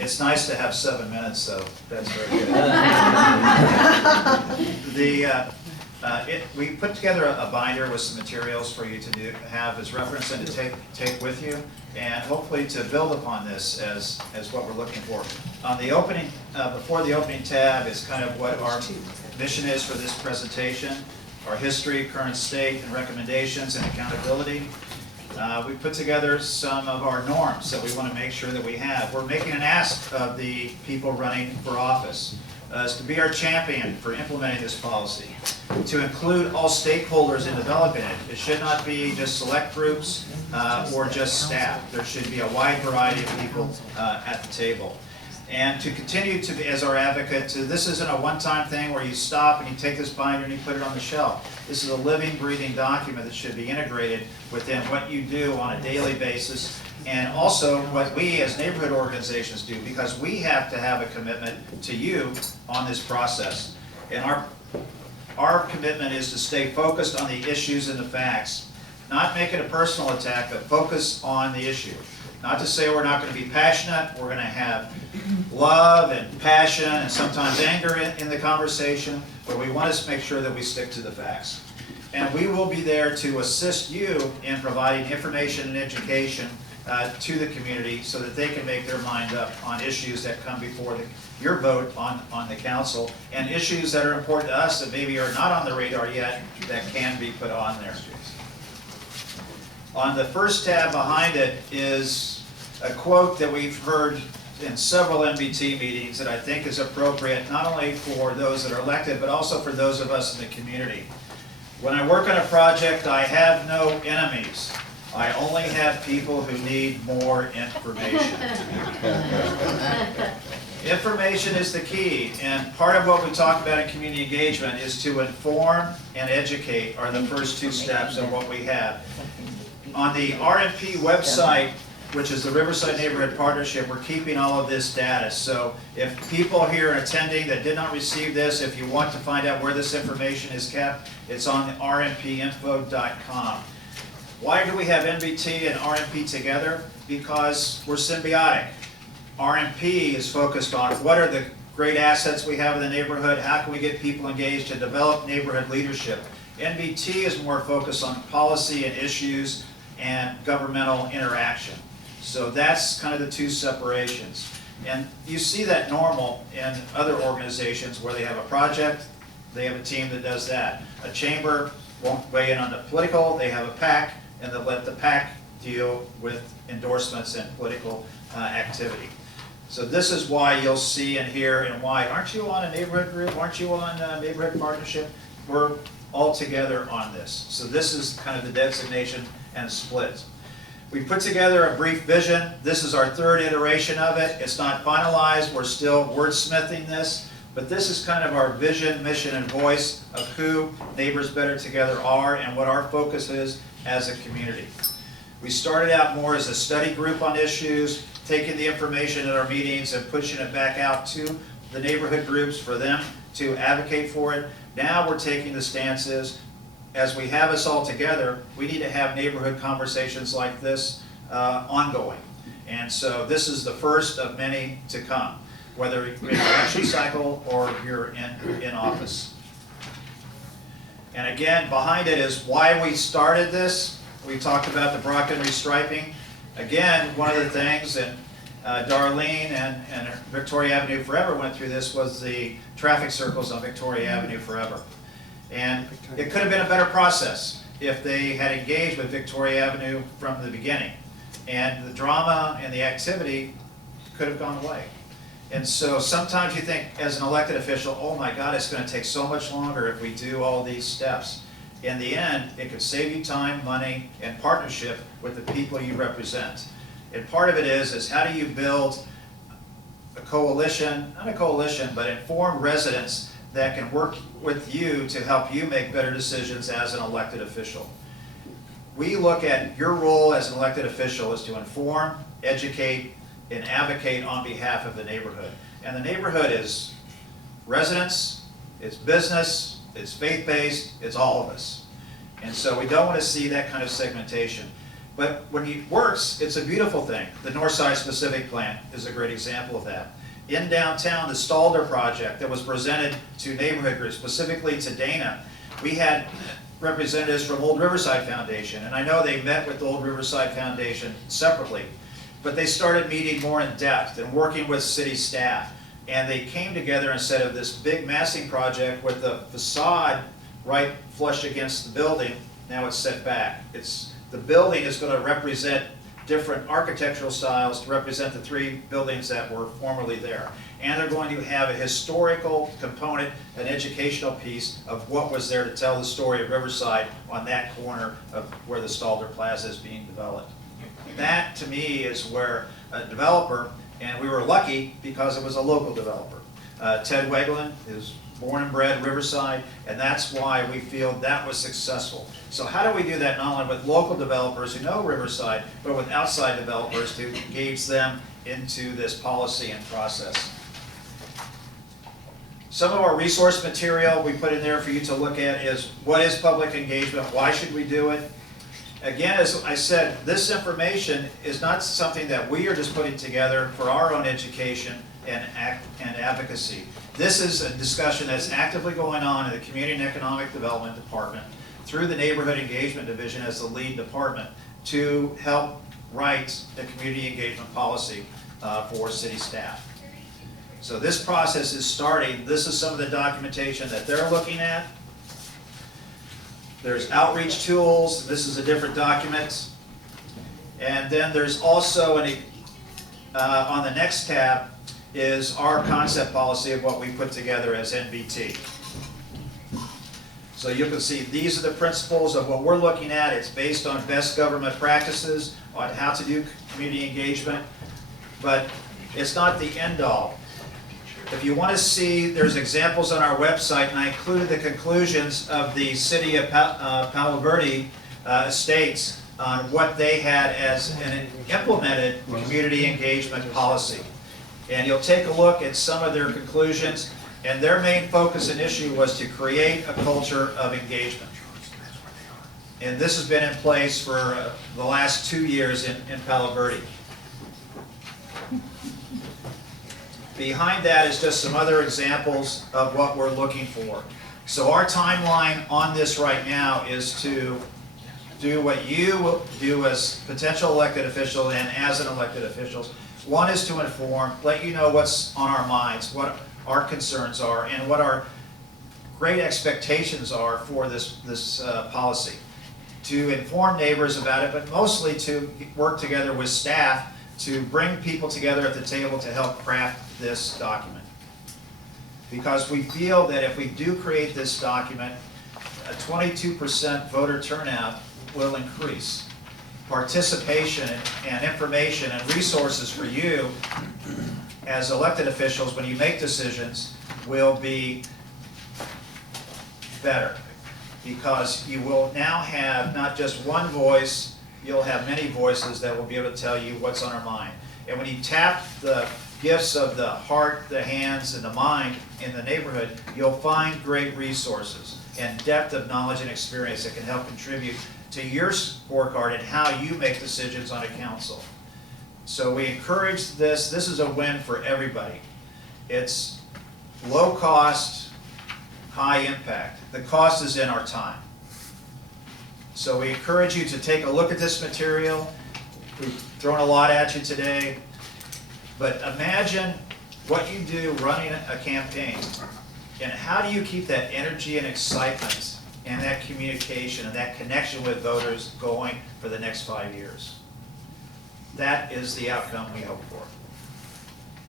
It's nice to have 7 minutes, so that's very good. We put together a binder with some materials for you to have as reference and to take with you, and hopefully to build upon this as what we're looking for. On the opening, before the opening tab is kind of what our mission is for this presentation, our history, current state, and recommendations and accountability. We put together some of our norms that we want to make sure that we have. We're making an ask of the people running for office is to be our champion for implementing this policy, to include all stakeholders in developing it. It should not be just select groups or just staff. There should be a wide variety of people at the table. And to continue to be, as our advocate, this isn't a one-time thing where you stop and you take this binder and you put it on the shelf. This is a living, breathing document that should be integrated within what you do on a daily basis, and also what we as neighborhood organizations do, because we have to have a commitment to you on this process. And our commitment is to stay focused on the issues and the facts, not make it a personal attack, but focus on the issue. Not to say we're not going to be passionate, we're going to have love and passion and sometimes anger in the conversation, but we want to make sure that we stick to the facts. And we will be there to assist you in providing information and education to the community so that they can make their mind up on issues that come before your vote on the council, and issues that are important to us that maybe are not on the radar yet that can be put on there. On the first tab behind it is a quote that we've heard in several NBT meetings that I think is appropriate not only for those that are elected, but also for those of us in the community. When I work on a project, I have no enemies. I only have people who need more information. Information is the key, and part of what we talk about in community engagement is to inform and educate are the first two steps of what we have. On the RMP website, which is the Riverside Neighborhood Partnership, we're keeping all of this data. So if people here are attending that did not receive this, if you want to find out where this information is kept, it's on rmpinfo.com. Why do we have NBT and RMP together? Because we're symbiotic. RMP is focused on what are the great assets we have in the neighborhood, how can we get people engaged to develop neighborhood leadership. NBT is more focused on policy and issues and governmental interaction. So that's kind of the two separations. And you see that normal in other organizations where they have a project, they have a team that does that. A chamber won't weigh in on the political, they have a PAC, and they'll let the PAC deal with endorsements and political activity. So this is why you'll see and hear and why, aren't you on a neighborhood group? Aren't you on a neighborhood partnership? We're all together on this. So this is kind of the designation and split. We put together a brief vision. This is our third iteration of it. It's not finalized. We're still wordsmithing this. But this is kind of our vision, mission, and voice of who Neighbors Better Together are and what our focus is as a community. We started out more as a study group on issues, taking the information at our meetings and pushing it back out to the neighborhood groups for them to advocate for it. Now we're taking the stances, as we have us all together, we need to have neighborhood conversations like this ongoing. And so this is the first of many to come, whether you're in an election cycle or you're in office. And again, behind it is why we started this. We talked about the Brockton restriping. Again, one of the things, and Darlene and Victoria Avenue Forever went through this, was the traffic circles on Victoria Avenue Forever. And it could have been a better process if they had engaged with Victoria Avenue from the beginning. And the drama and the activity could have gone away. And so sometimes you think as an elected official, oh my God, it's going to take so much longer if we do all these steps. In the end, it could save you time, money, and partnership with the people you represent. And part of it is how do you build a coalition, not a coalition, but informed residents that can work with you to help you make better decisions as an elected official. We look at your role as an elected official is to inform, educate, and advocate on behalf of the neighborhood. And the neighborhood is residents, it's business, it's faith-based, it's all of us. And so we don't want to see that kind of segmentation. But when it works, it's a beautiful thing. The Northside Specific Plant is a great example of that. In downtown, the Stalder project that was presented to neighborhood groups, specifically to Dana, we had representatives from Old Riverside Foundation, and I know they met with the Old Riverside Foundation separately, but they started meeting more in depth and working with city staff. And they came together instead of this big massing project with the facade right flush against the building. Now it's set back. The building is going to represent different architectural styles to represent the 3 buildings that were formerly there. And they're going to have a historical component, an educational piece of what was there to tell the story of Riverside on that corner of where the Stalder Plaza is being developed. That, to me, is where a developer, and we were lucky because it was a local developer. Ted Weglin is born and bred Riverside, and that's why we feel that was successful. So how do we do that not only with local developers who know Riverside, but with outside developers to engage them into this policy and process? Some of our resource material we put in there for you to look at is what is public engagement, why should we do it? Again, as I said, this information is not something that we are just putting together for our own education and advocacy. This is a discussion that's actively going on in the Community and Economic Development Department through the Neighborhood Engagement Division as the lead department to help write the community engagement policy for city staff. So this process is starting. This is some of the documentation that they're looking at. There's outreach tools. This is a different document. And then there's also, on the next tab, is our concept policy of what we put together as NBT. So you can see these are the principles of what we're looking at. It's based on best government practices on how to do community engagement, but it's not the end all. If you want to see, there's examples on our website, and I included the conclusions of the city of Palo Verde estates on what they had as an implemented community engagement policy. And you'll take a look at some of their conclusions, and their main focus and issue was to create a culture of engagement. And this has been in place for the last 2 years in Palo Verde. Behind that is just some other examples of what we're looking for. So our timeline on this right now is to do what you will do as potential elected officials and as an elected officials. One is to inform, let you know what's on our minds, what our concerns are, and what our great expectations are for this policy. To inform neighbors about it, but mostly to work together with staff to bring people together at the table to help craft this document. Because we feel that if we do create this document, a 22% voter turnout will increase. Participation and information and resources for you as elected officials when you make decisions will be better. Because you will now have not just one voice, you'll have many voices that will be able to tell you what's on our mind. And when you tap the gifts of the heart, the hands, and the mind in the neighborhood, you'll find great resources and depth of knowledge and experience that can help contribute to your scorecard and how you make decisions on a council. So we encourage this. This is a win for everybody. It's low cost, high impact. The cost is in our time. So we encourage you to take a look at this material. We've thrown a lot at you today. But imagine what you do running a campaign. And how do you keep that energy and excitement and that communication and that connection with voters going for the next 5 years? That is the outcome we hope for.